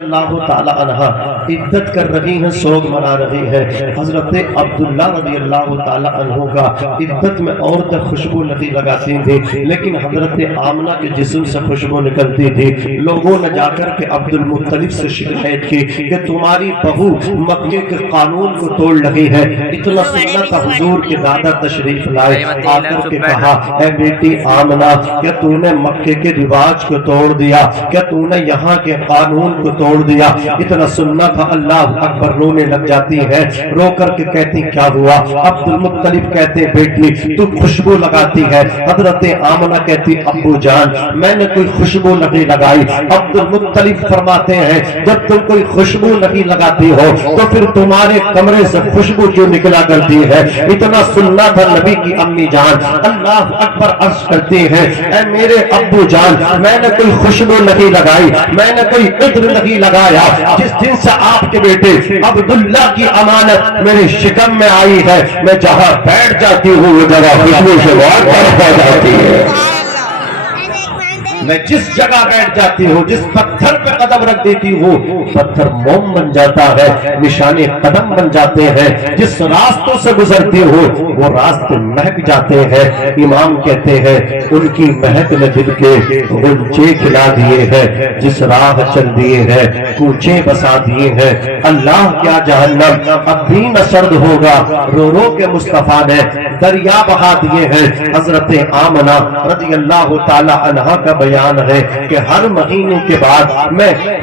اللہ تعالی عنہ عدت کر رہی ہیں، سوگ منا رہی ہیں۔ حضرت عبداللہ رضی اللہ تعالی عنہ کا عدت میں عورتیں خوشبو نہیں لگاتی تھی، لیکن حضرت آمنہ کے جسم سے خوشبو نکلتی تھی۔ لوگوں نے جا کر کے عبد المطلب سے شکایت کی کہ تمہاری بہو مکے کے قانون کو توڑ رہی ہے۔ اتنا سننا تھا، حضور کے دادا تشریف لائے، آ کر کے کہا اے بیٹی آمنہ، کیا تو نے مکے کے رواج کو توڑ دیا؟ کیا تو نے یہاں کے قانون کو توڑ دیا؟ اتنا سننا تھا، اللہ اکبر رونے لگ جاتی ہے، رو کر کے کہتی کیا ہوا؟ عبد المطلب کہتے بیٹی تو خوشبو لگاتی ہے۔ حضرت آمنہ کہتی ابو جان میں نے کوئی خوشبو نہیں لگائی۔ عبد المطلب فرماتے ہیں جب تم کوئی خوشبو نہیں لگاتی ہو تو پھر تمہارے کمرے سے خوشبو کیوں نکلا کرتی ہے؟ اتنا سننا تھا نبی کی امی جان اللہ اکبر عرض کرتی ہیں اے میرے ابو جان میں نے کوئی خوشبو نہیں لگائی، میں نے کوئی عطر نہیں لگایا۔ جس دن سے آپ کے بیٹے عبداللہ کی امانت میرے شکم میں آئی ہے، میں جہاں بیٹھ جاتی ہوں وہ جگہ خوشبو سے بہت برف ہو جاتی ہے۔ میں جس جگہ بیٹھ جاتی ہوں، جس پتھر پہ قدم رکھ دیتی ہوں، پتھر موم بن جاتا ہے، نشانے قدم بن جاتے ہیں۔ جس راستوں سے گزرتی ہوں وہ راستے مہک جاتے ہیں۔ امام کہتے ہیں ان کی مہک نے دل کے غنچے کھلا دیے ہیں، جس راہ چل دیے ہیں کوچے بسا دیے ہیں۔ اللہ کیا جہنم اب بھی نہ سرد ہوگا، رو رو کے مصطفیٰ نے دریا بہا دیے ہیں۔ حضرت آمنہ رضی اللہ تعالی عنہ کا بیان ہے کہ ہر مہینے کے بعد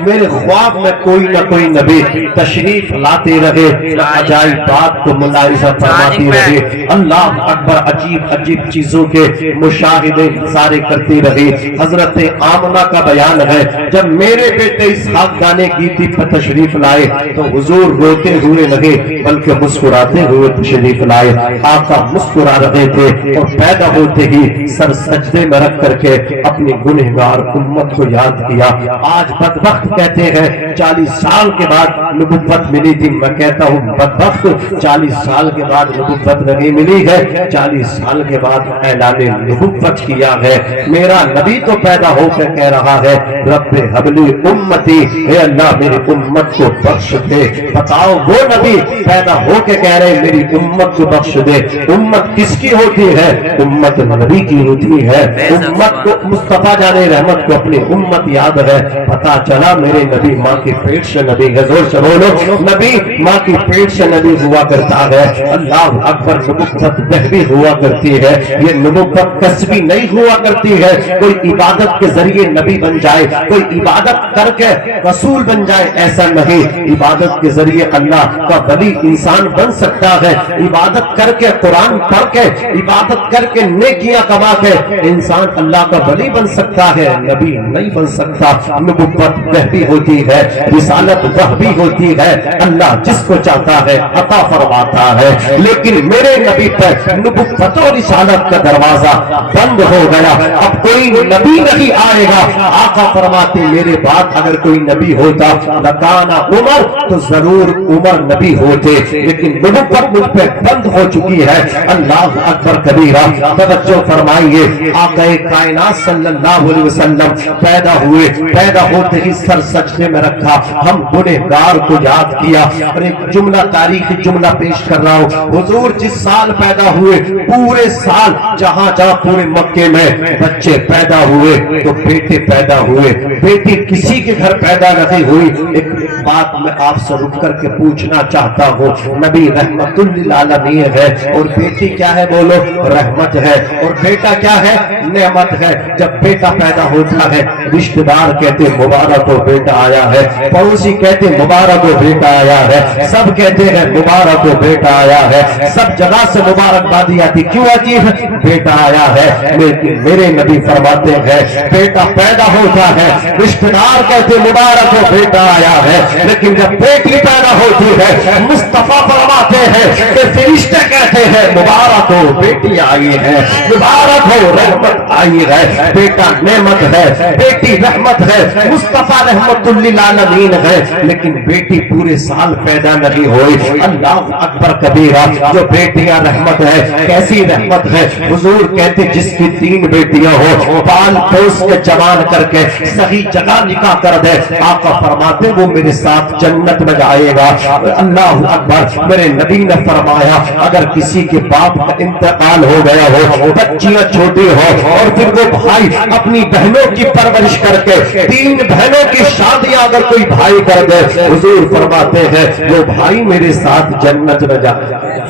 میرے خواب میں کوئی نہ کوئی نبی تشریف لاتے رہے، عجائب بات کو ملاحظہ فرماتی رہے، اللہ اکبر عجیب عجیب چیزوں کے مشاہدے سارے کرتی رہی۔ حضرت آمنہ کا بیان ہے جب میرے بیٹے اسحاق دانے گیتی پر تشریف لائے تو حضور روتے ہوئے نہیں بلکہ مسکراتے ہوئے تشریف لائے۔ آقا مسکرا رہے تھے اور پیدا ہوتے ہی سر سجدے میں رکھ کر کے اپنی گنہگار امت کو یاد کیا۔ آج بدبخت کہتے ہیں 40 سال کے بعد نبوت ملی تھی، میں کہتا ہوں بدبخت 40 سال کے بعد نبوت نہیں ملی ہے، 40 سال کے بعد اعلان نبوت کیا ہے۔ میرا نبی تو پیدا ہو کر کہہ رہا ہے رب حبلی امتی، اے اللہ میری امت کو بخش دے۔ بتاؤ وہ نبی پیدا ہو کے کہہ رہے میری امت کو بخش دے۔ امت کس کی ہوتی ہے؟ امت نبی کی ہوتی ہے۔ امت کو مصطفیٰ جانے رحمت کو اپنی امت یاد ہے۔ پتا چلا میرے نبی ماں کی پیٹ سے نبی ہے، زور سے بولو نبی ماں کی پیٹ سے نبی ہوا کرتا ہے۔ اللہ اکبر نبوت دہوی ہوا کرتی ہے، یہ نبوت کسبی نہیں ہوا کرتی ہے۔ کوئی عبادت کے ذریعے نبی بن جائے، کوئی عبادت کر کے رسول بن جائے، ایسا نہیں۔ عبادت کے ذریعے اللہ کا ولی انسان بن سکتا ہے، عبادت کر کے قرآن پڑھ کے عبادت کر کے نیکیاں کما کے انسان اللہ کا ولی بن سکتا ہے، نبی نہیں بن سکتا۔ نبوت وحی ہوتی ہے، رسالت وحی ہوتی ہے، اللہ جس کو چاہتا ہے عطا فرماتا ہے۔ لیکن میرے نبی پر نبوت و رسالت کا دروازہ بند ہو گیا، اب کوئی نبی نہیں آئے گا۔ آقا فرماتے میرے بعد اگر کوئی نبی ہوتا لکانا عمر، تو ضرور عمر نبی ہوتے، لیکن نبوت مجھ پہ بند ہو چکی ہے۔ اللہ اکبر کبیرہ، توجہ فرمائیے، آقا کائنات صلی اللہ علیہ وسلم پیدا ہوئے، پیدا ہوتے ہی سر سجدے میں رکھا، ہم گنہگار کو یاد کیا۔ اور ایک جملہ تاریخی جملہ پیش کر رہا ہوں، حضور جس سال پیدا ہوئے پورے سال جہاں جہاں پورے مکے میں بچے پیدا ہوئے تو بیٹے پیدا ہوئے، بیٹی کسی کے گھر پیدا نہیں ہوئی۔ ایک بات میں آپ سے رک کر کے پوچھنا چاہتا ہوں، نبی رحمت للعالمین ہے اور بیٹی کیا ہے؟ بولو رحمت ہے، اور بیٹا کیا ہے؟ نعمت ہے۔ جب بیٹا پیدا ہوتا ہے رشتہ دار کہتے مبارک ہو بیٹا آیا ہے، پڑوسی کہتے مبارک ہو بیٹا آیا ہے، سب کہتے ہیں مبارک ہو بیٹا آیا ہے، سب جگہ سے مبارکبادی آتی، کیوں آتی ہے؟ بیٹا آیا ہے۔ لیکن میرے نبی فرماتے ہیں بیٹا پیدا ہوتا ہے رشتہ دار کہتے مبارک ہو بیٹا آیا ہے، لیکن جب بیٹی پیدا ہوتی ہے مصطفیٰ فرماتے ہیں کہ فرشتے کہتے ہیں مبارک ہو بیٹی آئی ہے، مبارک ہو رحمت آئی ہے، بیٹا نعمت ہے، بیٹی رحمت ہے، مصطفیٰ رحمت للعالمین ہے، لیکن بیٹی پورے سال پیدا نہیں ہوئی۔ اللہ اکبر کبیرہ، جو بیٹیاں رحمت ہے، کیسی رحمت ہے؟ حضور کہتے جس کی 3 بیٹیاں ہو پال پوس کے جوان کر کے صحیح جگہ نکاح کر دے، آقا فرماتے وہ میرے ساتھ جنت میں جائے گا۔ اللہ اکبر، میرے نبی نے فرمایا اگر کسی کے باپ کا انتقال ہو گیا ہو، بچیاں چھوٹی ہو اور پھر وہ بھائی اپنی بہنوں کی پرورش کر کے 3 بہنوں کی شادیاں اگر کوئی بھائی کر دے، حضور فرماتے ہیں وہ بھائی میرے ساتھ جنت میں جائے گا۔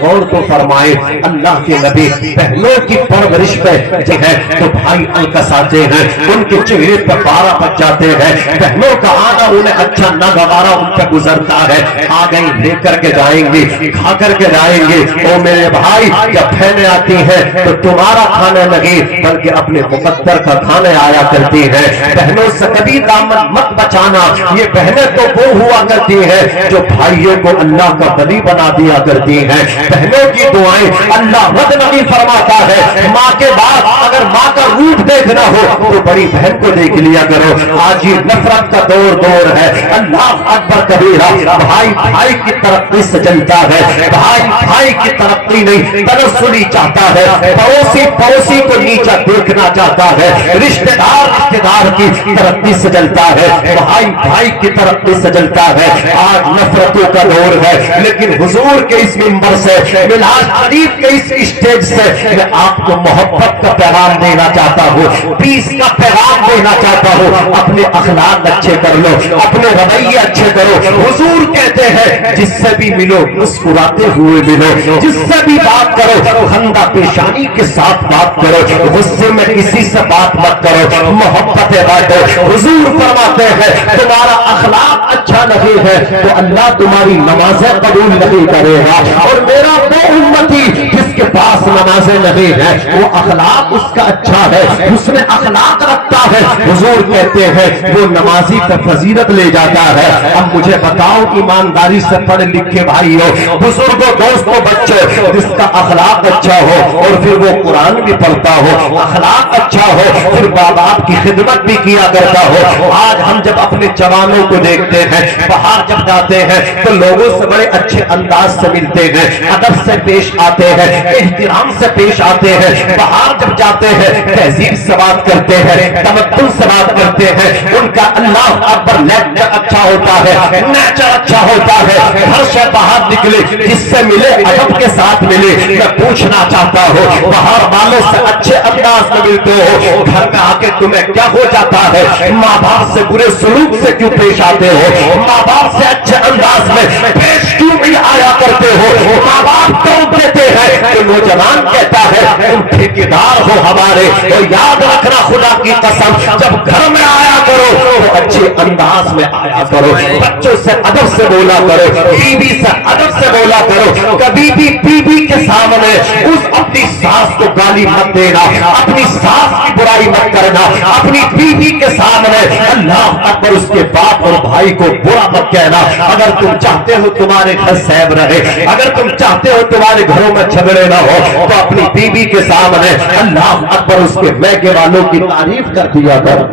غور تو فرمائے، اللہ کے نبی بہنوں کی پرورش پہ جو ہے تو بھائی الکساتے ہیں، ان کے چہرے پر 12 بج جاتے ہیں، بہنوں کا آنا انہیں اچھا نہ گوارا ان پہ گزرتا ہے، آ گئی لے کر کے جائیں گے، کھا کر کے جائیں گے۔ او میرے بھائی، جب بہنیں آتی ہیں تو تمہارا کھانا نہیں بلکہ اپنے مقدر کا کھانے آیا کرتی ہیں۔ بہنوں سے کبھی دامن مت بچانا، یہ بہنیں تو وہ ہوا کرتی ہیں جو بھائیوں کو اللہ کا ولی بنا دیا کرتی ہیں۔ بہنوں کی دعائیں اللہ رد نہیں فرماتا ہے۔ ماں کے بعد اگر ماں کا روپ دیکھنا ہو تو بڑی بہن کو دیکھ لیا کرو۔ آج یہ نفرت کا دور ہے۔ اللہ اکبر کبیرہ، بھائی بھائی کی ترقی سے جلتا ہے، بھائی بھائی کی ترقی نہیں تناسلی چاہتا ہے، پڑوسی پڑوسی کو نیچا دیکھنا چاہتا ہے، رشتہ دار رشتہ دار کی ترقی سے جلتا ہے، بھائی بھائی کی ترقی سے جلتا ہے۔ آج نفرتوں کا دور ہے، لیکن حضور کے اس منبر سے، میلاد شریف کے اس اسٹیج سے میں آپ کو محبت کا پیغام دینا چاہتا ہوں، پیس کا پیغام دینا چاہتا ہوں۔ اپنے اخلاق اچھے کر لو، اپنے رویے اچھے کرو۔ حضور کہتے ہیں جس سے بھی ملو مسکراتے ہوئے ملو، جس سے بھی بات کرو خندہ پیشانی کے ساتھ بات کرو، غصے میں کسی سے بات مت کرو، محبت بانٹو۔ حضور فرماتے ہیں تمہارا اخلاق اچھا نہیں ہے تو اللہ تمہاری نمازیں قبول نہیں کرے گا، اور میرا وہ امتی جس کے پاس نمازیں نہیں ہے وہ اخلاق اس کا اچھا ہے، اس نے اخلاق رکھتا ہے، حضور کہتے ہیں وہ نمازی پر فضیلت لے جاتا ہے۔ اب مجھے بتاؤ ایمانداری سے پڑھے لکھے بھائیوں، بزرگوں، دوستوں، بچوں، جس کا اخلاق اچھا ہو اور پھر وہ قرآن بھی پڑھتا ہو، اخلاق اچھا ہو، پھر ماں باپ کی خدمت بھی کیا کرتا ہو۔ آج ہم جب اپنے جوانوں کو دیکھتے ہیں، باہر جب جاتے ہیں تو لوگوں سے بڑے اچھے انداز سے ملتے ہیں، ادب سے پیش آتے ہیں، احترام سے پیش آتے ہیں، باہر جب جاتے ہیں تہذیب سے بات کرتے ہیں، تمدن سے بات کرتے ہیں، ان کا اللہ اکبر لیکچر اچھا ہوتا ہے، نیچر اچھا ہوتا ہے، ہر شے باہر نکلے جس سے ملے ادب کے ساتھ ملے۔ میں پوچھنا چاہتا ہوں باہر والوں سے اچھے انداز میں ملتے ہو، گھر میں آ کے تمہیں کیا ہو جاتا ہے؟ ماں باپ سے برے سلوک سے کیوں پیش آتے ہو؟ ماں باپ سے اچھے انداز میں پیش کیوں نہیں آیا کرتے ہو؟ ماں باپ کیوں کہتے ہیں کہ نوجوان کہتا ہے تم ٹھیکیدار ہو ہمارے، اور یاد رکھنا خدا کی قسم جب گھر میں آیا کرو تو اچھے انداز میں آیا کرو، بچوں سے ادب سے بولا کرو، بیوی سے ادب سے بولا کرو، کبھی بھی بیوی کے سامنے اس اپنی ساس کو گالی مت دینا، اپنی ساس کی برائی مت کرنا، اپنی بیوی کے سامنے اللہ اکبر اس کے باپ اور بھائی کو برا مت کہنا۔ اگر تم چاہتے ہو تمہارے گھر سیب رہے، اگر تم چاہتے ہو تمہارے گھروں میں جھگڑے نہ ہو تو اپنی بیوی کے سامنے اللہ اکبر اس کے میکے والوں کی تعریف کر دیا کرو۔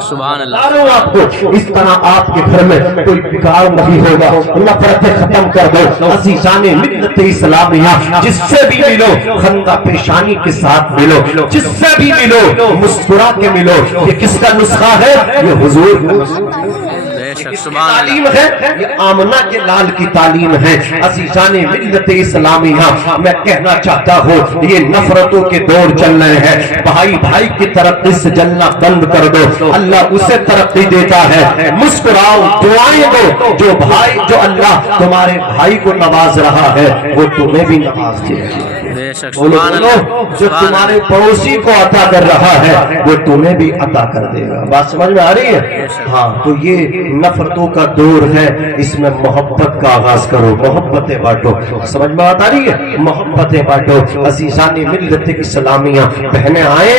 سبحان اللہ۔ آپ کو اس طرح آپ کے گھر میں کوئی بگاڑ نہیں ہوگا، نفرتیں ختم کر دو۔ عزیزان ملت اسلامیہ، جس سے بھی ملو خندہ پیشانی کے ساتھ ملو، جس سے بھی ملو مسکرا کے ملو۔ یہ کس کا نسخہ ہے؟ یہ حضور کا تعلیم ہے، یہ آمنہ کے لال کی تعلیم ہے۔ عزیزان ملت اسلامیہ، میں کہنا چاہتا ہوں یہ نفرتوں کے دور چل رہے ہیں، بھائی بھائی کی ترقی سے جلنا بند کر دو، اللہ اسے ترقی دیتا ہے۔ مسکراؤ، دعائیں دو، جو بھائی جو اللہ تمہارے بھائی کو نواز رہا ہے وہ تمہیں بھی نواز دے گا۔ جو تمہارے پڑوسی کو عطا کر رہا ہے وہ تمہیں بھی عطا کر دے گا۔ بات سمجھ میں آ رہی ہے؟ ہاں، تو یہ نفرتوں کا دور ہے، اس میں محبت کا آغاز کرو، محبتیں بانٹو۔ سمجھ میں آ رہی ہے؟ محبتیں بانٹو۔ عزیزان ملت اسلامیہ، بہنیں آئیں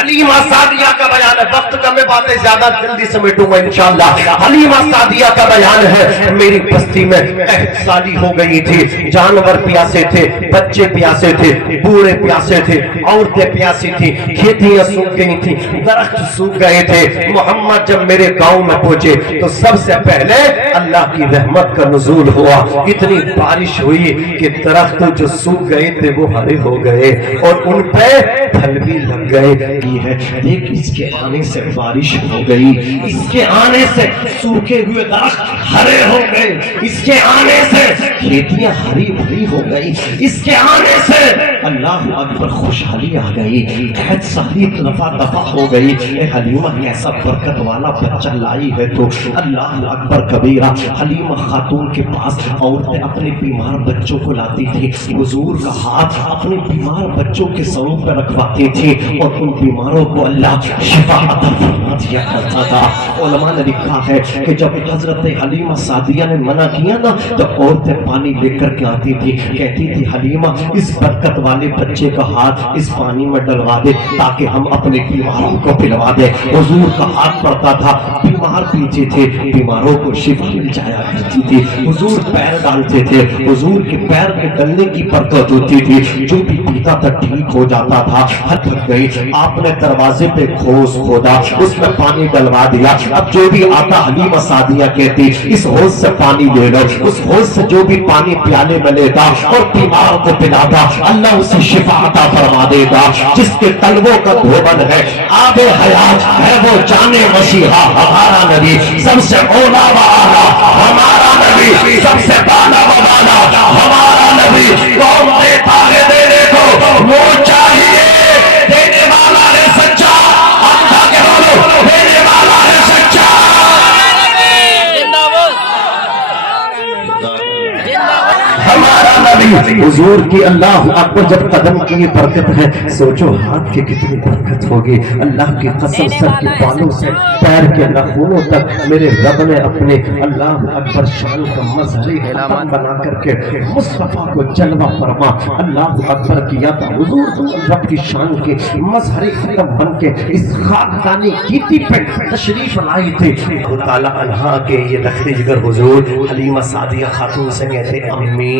حلیمہ سعدیہ کا بیان ہے، وقت کا میں باتیں زیادہ جلدی سمیٹوں گا انشاءاللہ۔ حلیمہ سعدیہ کا بیان ہے، میری بستی میں قحط سالی ہو گئی تھی، جانور پیاسے تھے، بچے پیاسے تھے، بوڑھے پیاسے تھے، عورتیں پیاسی تھی، کھیتیاں سوکھ گئی تھی، درخت سوکھ گئے تھے۔ محمد جب میرے گاؤں میں پہنچے تو سب سے پہلے اللہ کی رحمت کا نزول ہوا، اتنی بارش ہوئی کہ درخت جو سوکھ گئے تھے وہ ہرے ہو گئے اور ان پہ پھل بھی لگ گئے۔ یہ ہے دیکھ، اس کے آنے سے بارش ہو گئی، اس کے آنے سے سوکھے ہوئے درخت ہرے ہو گئے، اس کے آنے سے کھیتیاں ہری بھری ہو گئی، اس کے آنے سے اللہ اکبر خوشحالی آ گئی، قحط سالی دفع ہو گئی۔ اے حلیمہ ایسا برکت والا بچہ لائی ہے تو اللہ اکبر کبیرہ۔ حلیمہ خاتون کے پاس عورتیں اپنے بیمار بچوں کو لاتی تھی، حضور کا ہاتھ اپنے بیمار بچوں کے سروں پر رکھواتی تھی اور ان بیماروں کو اللہ شفا عطا فرما دیا کرتا تھا۔ علماء نے لکھا ہے کہ جب حضرت حلیمہ سعدیہ نے منع کیا نا تو عورتیں پانی لے کر کے آتی تھی، کہتی تھی حلیمہ اس برکت والے بچے کا ہاتھ اس پانی میں ڈلوا دے تاکہ ہم اپنے بیماروں کو پلوا دے۔ حضور کا ہاتھ پڑتا تھا، بیمار پیتے تھے، بیماروں کو شفا مل جایا کرتی تھی۔ حضور پیر ڈالتے تھے، حضور کے پیر کے ڈلنے کی برکت ہوتی تھی، جو بھی پیتا تھا ٹھیک ہو جاتا تھا۔ حد تک گئی، آپ نے دروازے پہ کھوس کھودا، اس میں پانی ڈلوا دیا، اب جو بھی آتا حلیمہ سعدیہ کہتی اس حوض سے پانی لے لو، اس حوض سے جو بھی پانی پیالے میں لیتا اور بیمار کو پلاتا اللہ اسے شفا عطا فرما دیتا۔ جس کے طلبوں کا دھوبن ہے، آب حیات ہے، وہ جانے مسیحا ہمارا نبی، سب سے اولا و اعلیٰ ہمارا نبی، سب سے بالا و بالا ہمارا نبی۔ قوم دیتا ہے دینے کو وہ چاہیے، دینے والا ہے سچا، اللہ کے بولو دینے والا ہے سچا۔ ہمارا نبی حضور کی اللہ اکبر جب قدم کی برکت ہے، سوچو ہاتھ کی کتنی برکت ہوگی۔ اللہ کی قسم سر کے بالوں سے پیر کے ناخنوں تک میرے رب نے اپنے اللہ اکبر شان کا مظہری ختم بنا کر کے مصطفیٰ کو جلوہ فرما اللہ اکبر کیا تھا۔ حضور رب کی شان کے مظہری ختم بن کے اس خاکدانی کیتی پہ تشریف لائی تھے۔ اللہ تعالیٰ عنہ کے یہ لخت جگر حضور حلیمہ سعدیہ خاتون سے کہتے امی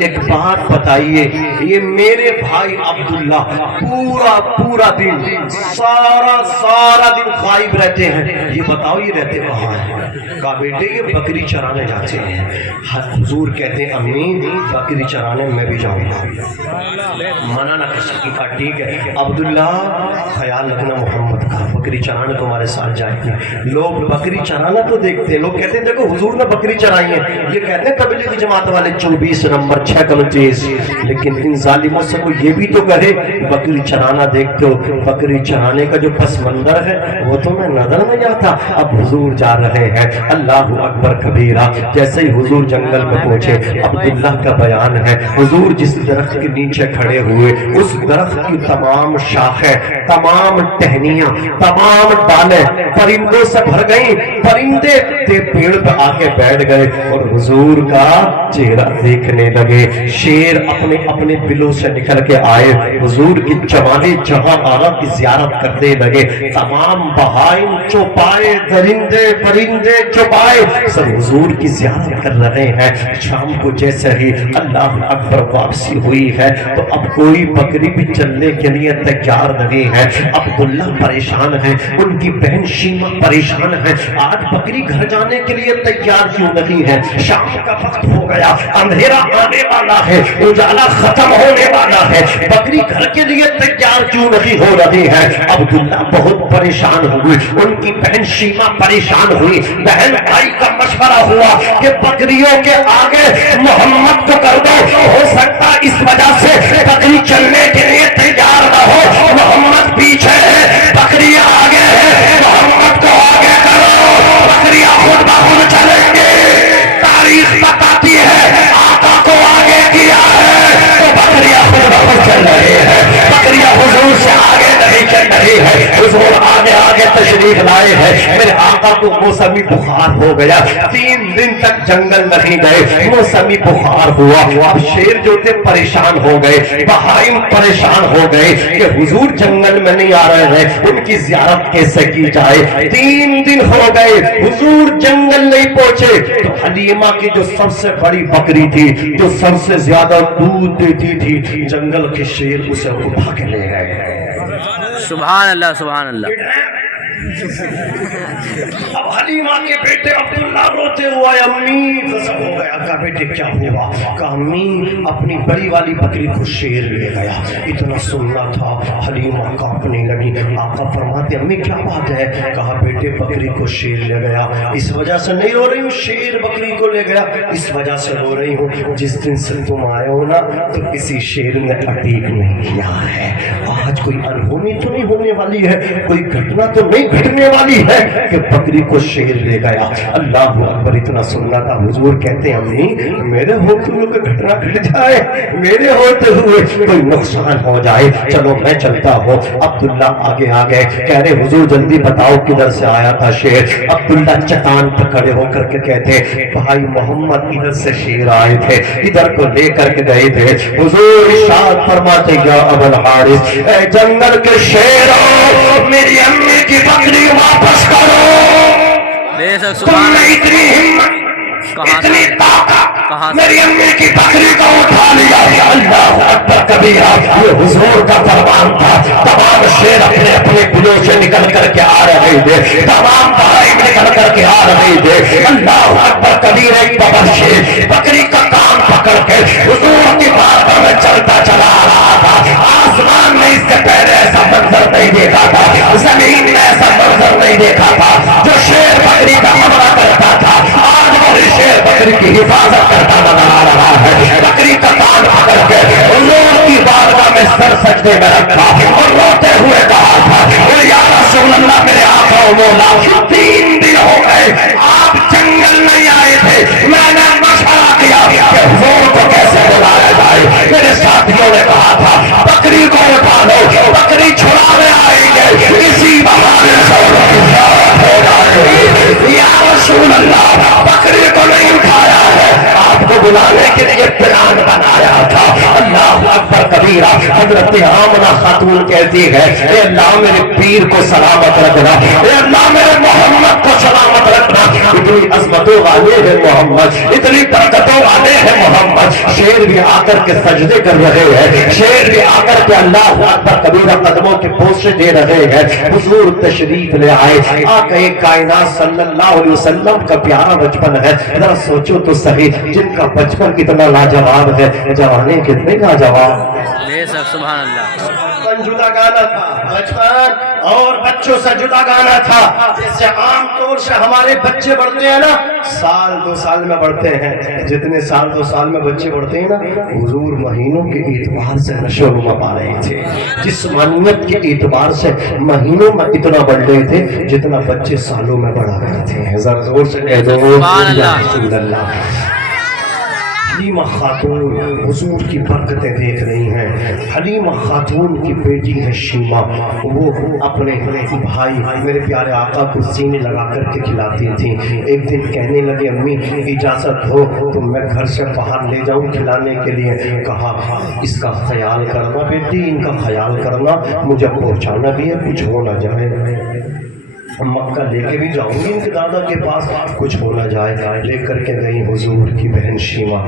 ایک بات بتائیے، یہ میرے بھائی عبداللہ پورا دن سارا دن غائب رہتے ہیں، یہ بتاؤ یہ رہتے کہاں ہیں؟ کہا بیٹے یہ بکری چرانے جاتے ہیں۔ حضور کہتے ہیں امی بکری چرانے میں بھی جاؤں گا، منع نہ کر سکی۔ کہا ٹھیک ہے عبداللہ خیال رکھنا محمد کا، بکری چرانے تمہارے ساتھ جائیں گے۔ لوگ بکری چرانا تو دیکھتے ہیں، لوگ کہتے ہیں دیکھو حضور نے بکری چرائی ہے، یہ کہتے ہیں تبلیغی جماعت والے 24 نمبر 6 لیکن ان ظالموں سے کوئی یہ بھی تو کہے بکری چرانا دیکھتے ہو، بکری چرانے کا جو پس منظر ہے وہ تو میں نظر نہیں آتا۔ اب حضور جا رہے ہیں، اللہ اکبر کبیرہ۔ جیسے ہی حضور جنگل میں پہنچے، عبداللہ کا بیان ہے حضور جس درخت کے نیچے کھڑے ہوئے اس درخت کی تمام شاخیں، تمام ٹہنیاں، تمام ڈالیں پرندوں سے بھر گئیں، پرندے پیڑ پہ آ کے بیٹھ گئے اور حضور کا چہرہ دیکھنے لگے۔ شیر اپنے بلوں سے نکل کے آئے، حضور کی جوانی جہاں آرا کی زیارت کرنے لگے۔ تمام بہائم چوپائے، درندے پرندے چوپائے، سب حضور کی زیارت کر رہے ہیں۔ شام کو جیسے ہی اللہ اکبر واپسی ہوئی ہے تو اب کوئی بکری بھی چلنے کے لیے تیار نہیں ہے۔ عبداللہ پریشان ہے، ان کی بہن شیمہ پریشان ہے، آج بکری گھر جانے کے لیے تیار کیوں نہیں ہے؟ شام کا وقت ہو گیا، اندھیرا آنے والا ہے، اجالا ختم ہونے والا ہے، بکری گھر کے لیے تیار کیوں نہیں ہو رہی ہے؟ عبداللہ بہت پریشان ہوئی، ان کی بہن شیمہ پریشان ہوئی۔ بہن بھائی کا مشورہ ہوا کہ بکریوں کے آگے محمد کو کر دو، ہو سکتا اس وجہ سے بکری چلنے کے لیے تیار نہ ہو۔ محمد پیچھے ہے، بکریاں آگے ہے، محمد کو آگے کرو، بکریاں خود بخود چلیں گے۔ تاریخ بتاتی ہے آقا کو آگے کیا ہے تو بکریاں خود بخود چل رہی ہے، بکریاں حضور سے آگے نہیں چل رہی ہے، حضور آگے تشریف لائے ہیں۔ میرے آقا کو موسمی بخار ہو گیا، 3 دن تک جنگل نہیں گئے، موسمی بخار ہوا۔ اب شیر جو تھے پریشان ہو گئے، بہائم پریشان ہو گئے کہ حضور جنگل میں نہیں آ رہے ہیں، ان کی زیارت کیسے کی جائے؟ 3 دن ہو گئے، حضور جنگل نہیں پہنچے تو حلیمہ کی جو سب سے بڑی بکری تھی، جو سب سے زیادہ دودھ دیتی تھی، جنگل کے شیر اسے اٹھا کے لے گئے۔ سبحان اللہ سبحان اللہ۔ اب حلیمہ کے بیٹے عبداللہ روتے ہوئے امی غضب ہو گیا، کہا بیٹے کیا ہوا؟ کہا امی اپنی بڑی والی بکری کو شیر لے گیا۔ اتنا سننا تھا، حلیمہ کانپنے لگی۔ آقا فرماتے امی کیا بات ہے؟ کہا بیٹے بکری کو شیر لے گیا، اس وجہ سے نہیں رو رہی ہوں شیر بکری کو لے گیا، اس وجہ سے رو رہی ہوں جس دن سے تم آئے ہو نا تو کسی شیر نے اٹیک نہیں کیا ہے۔ آج کوئی انہونی تو نہیں ہونے والی ہے، کوئی گھٹنا تو نہیں گھٹنے والی ہے کہ بکری کو شیر لے گیا۔ اللہ اکبر۔ اتنا سننا تھا، حضور کہتے ہیں امی میرے ہوتے ہوئے کوئی گھٹنا گھٹ جائے، میرے ہوتے ہوئے کوئی نقصان ہو جائے، چلو میں چلتا ہوں۔ عبداللہ آگے آگے کہہ رہے حضور جلدی بتاؤ کدھر سے آیا تھا شیر؟ عبداللہ چٹان پر کھڑے ہو کر کے کہتے بھائی محمد ادھر سے شیر آئے تھے، ادھر کو لے کر کے گئے تھے۔ حضور ارشاد فرماتے یا ابا الحارث اے جنگل کے شیروں میری امی کی بکری واپس کرو۔ تم نے اتنی ہمت اتنی طاقت میری امی کی بکری کو اٹھا لیا۔ اللہ اکبر کبیرہ۔ یہ حضور کا فرمان تھا۔ تمام شیر اپنے اپنے بلوں سے نکل کر کے آ رہے تھے، تمام بھائی نکل کر کے آ رہے تھے۔ اللہ اکبر کبیرہ ایک بڑا شیر بکری کا کان پکڑ کے حضور کی بارگاہ میں چلتا چلا آ رہا تھا۔ آسمان میں اس سے پہلے ایسا منظر نہیں دیکھا تھا، زمین میں ایسا منظر نہیں دیکھا تھا۔ جو شیر بکری کا حملہ کرتا تھا آج وہ شیر بکری کی حفاظت کرتا نظر آ رہا ہے۔ بکری کا کان پکڑ کے حضور کی بارگاہ میں سر سجدے میں رکھا اور روتے ہوئے کہا تھا یا رسول اللہ میرے آقا و مولا 3 دن ہو گئے آپ جنگل نہیں آئے تھے، میں نے مشورہ کیا کہ حضور کو کیسے بلایا جائے۔ میرے ساتھیوں نے کہا تھا بکری کو اٹھا لو، بکری چھڑانے آئیں گے، اسی بہانے سے ہو جائے۔ یا رسول اللہ بکری کو نہیں اٹھایا ہے، آپ کو بلانے کے لیے پلان بنایا تھا۔ اللہ اکبر کبیرہ۔ حضرت آمنہ خاتون کہتی ہے اے اللہ میرے پیر کو سلامت رکھنا، اے اللہ میرے محمد کو سلامت رکھنا۔ اتنی عظمتوں والے ہیں محمد، اتنی برکتوں والے ہیں محمد۔ شیر بھی آ کر کے سجدے کر رہے ہیں، شیر بھی آ کر کے اللہ اکبر کبیرہ قدموں کے بوسے دے رہے ہیں۔ حضور تشریف لے آئے، آقا کائنات صلی اللہ علیہ وسلم کا پیارا بچپن ہے۔ ذرا سوچو تو صحیح، جن کا بچپن کتنا لاجواب ہے، جوانی کتنے لاجواب۔ سبحان اللہ۔ بچپن جدا گانا تھا، بچپن اور بچوں سے جدا گانا تھا۔ جیسے عام طور سے ہمارے بچے بڑھتے ہیں نا، 1-2 سال میں بڑھتے ہیں، جتنے 1-2 سال میں بچے بڑھتے ہیں نا، حضور مہینوں کے اعتبار سے نشو و نما پا رہے تھے، جسمانیت کے اعتبار سے مہینوں میں اتنا بڑھ رہے تھے جتنا بچے سالوں میں بڑھا رہے تھے۔ ذرا زور سے کہہ دو یا رسول اللہ۔ حلیمہ خاتون حضور کی برکتیں دیکھ رہی ہیں۔ حلیمہ خاتون کی بیٹی ہے شیمہ، وہ اپنے بھائی میرے پیارے آقا کو سینے لگا کر کے کھلاتی تھی۔ ایک دن کہنے لگے امی اجازت ہو تو میں گھر سے باہر لے جاؤں کھلانے کے لیے۔ کہا اس کا خیال کرنا بیٹی، ان کا خیال کرنا، مجھے پہنچانا بھی ہے، کچھ ہو نہ جائے۔ مکہ لے کے بھی جاؤں گی ان کے دادا کے پاس، کچھ ہو نہ جائے۔ لے کر کے گئی حضور کی بہن شیمہ،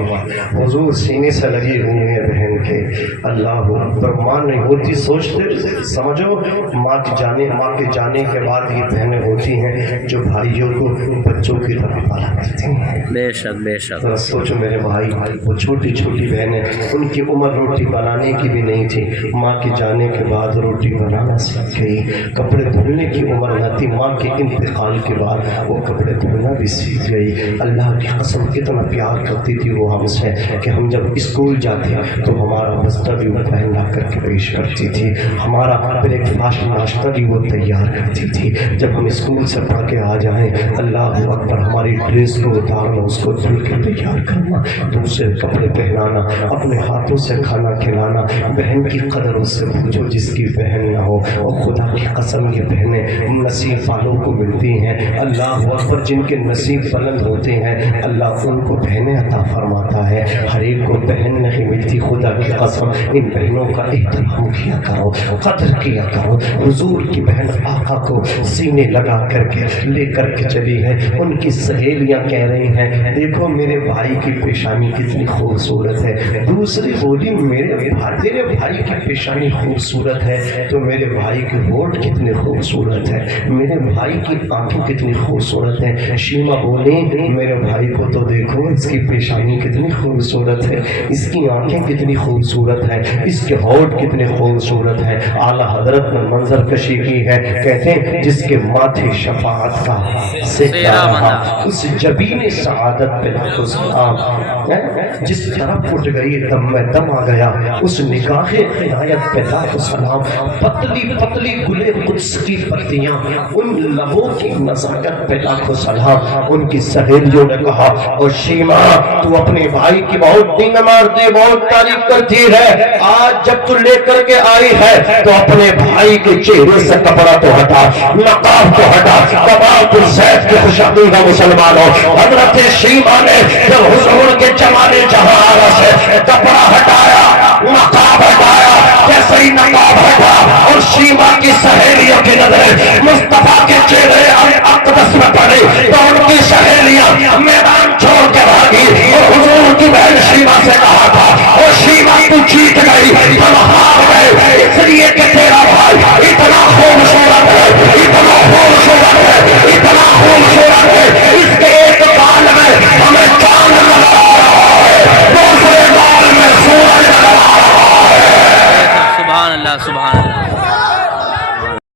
حضور سینے سے لگی ہوئی ہے بہن کے۔ اللہ اکبر۔ ماں نہیں ہوتی، سوچتے سمجھو ماں کے جانے کے بعد یہ بہنیں ہوتی ہیں جو بھائیوں کو بچوں کی طرح پالا کرتی ہیں۔ بے شک بے شک۔ سوچو میرے بھائی، وہ چھوٹی چھوٹی بہنیں، ان کی عمر روٹی بنانے کی بھی نہیں تھی، ماں کے جانے کے بعد روٹی بنانا سیکھ گئی۔ کپڑے دھلنے کی عمر نہ تھی، ماں کے انتقال کے بعد وہ کپڑے دھونا بھی سیکھ گئی۔ اللہ کی قسم کتنا پیار کرتی تھی وہ ہم سے کہ ہم جب اسکول جاتے تو ہمارا بستر بھی وہ پہنا کر کے پیش کرتی تھی، ہمارا بریک فاسٹ ناشتہ بھی وہ تیار کرتی تھی۔ جب ہم اسکول سے پڑھ کے آ جائیں اللہ اکبر ہماری ڈریس کو اتارنا، اس کو دھل کے تیار کرنا، دوسرے کپڑے پہنانا، اپنے ہاتھوں سے کھانا کھلانا۔ بہن کی قدر اس سے پوچھو جس کی بہن نہ ہو، اور خدا کی قسم یہ بہنیں نصیب والوں کو ملتی ہیں، اللہ اکبر، جن کے نصیب بلند ہوتے ہیں اللہ ان کو بہنیں عطا فرماتا ہے۔ ہر ایک کو بہن نہیں ملتی، خدا کی قسم ان بہنوں کا احترام کیا کرو، قدر کیا کرو۔ حضور کی بہن آقا کو سینے لگا کر کے لے کر کے چلی ہے، ان کی سہیلیاں کہہ رہی ہیں دیکھو میرے بھائی کی پیشانی کتنی خوبصورت ہے، دوسری بولی تیرے بھائی کی پیشانی خوبصورت ہے تو میرے بھائی کی ہونٹ کتنے خوبصورت ہے، میرے بھائی کی آنکھیں کتنی خوبصورت ہیں۔ شیما بولی میرے بھائی کو تو دیکھو، اس کی پیشانی کتنی خوبصورت ہے، اس کی آنکھیں کتنی خوبصورت ہیں، اس کے ہونٹ کتنے خوبصورت ہیں۔ اعلیٰ حضرت نے منظر کشی کی ہے، کہتے ہیں جس کے ماتھے شفاعت کا سہرا رہا اس جبین سعادت پہ لاکھوں سلام، جس طرف اٹھ گئی دم میں دم آ گیا اس نگاہ عنایت پہ لاکھوں سلام۔ پتلی پتلی گلے قدس کی پتیاں، ان لبوں کی نزاکت پہ لاکھوں سلام۔ ان کی سہیلیوں نے کہا اور شیما تو اپنے بھائی کی بہت دین مارتی، بہت تعریف کرتی ہے، آج جب تو لے کر کے آئی ہے تو اپنے بھائی کے چہرے سے کپڑا تو ہٹا، نقاب تو ہٹا، کباب الزید کی خوشامدید مسلمانوں۔ حضرت شیما نے جب حضور کے جمال جہاں سے کپڑا ہٹایا، نقاب ہٹایا، جیسے ہی نقاب ہٹا اور شیما کی سہیلیوں کی نظریں مصطفیٰ کے چہرے اقدس میں پڑی تو ان کی سہیلیاں میدان چھوڑ کے بھاگی اور حضور کی بہن شیما سے کہا تھا اور شیما تو جیت گئی، ہم ہار گئے، اس لیے کہ تیرا بھائی اتنا خوبصورت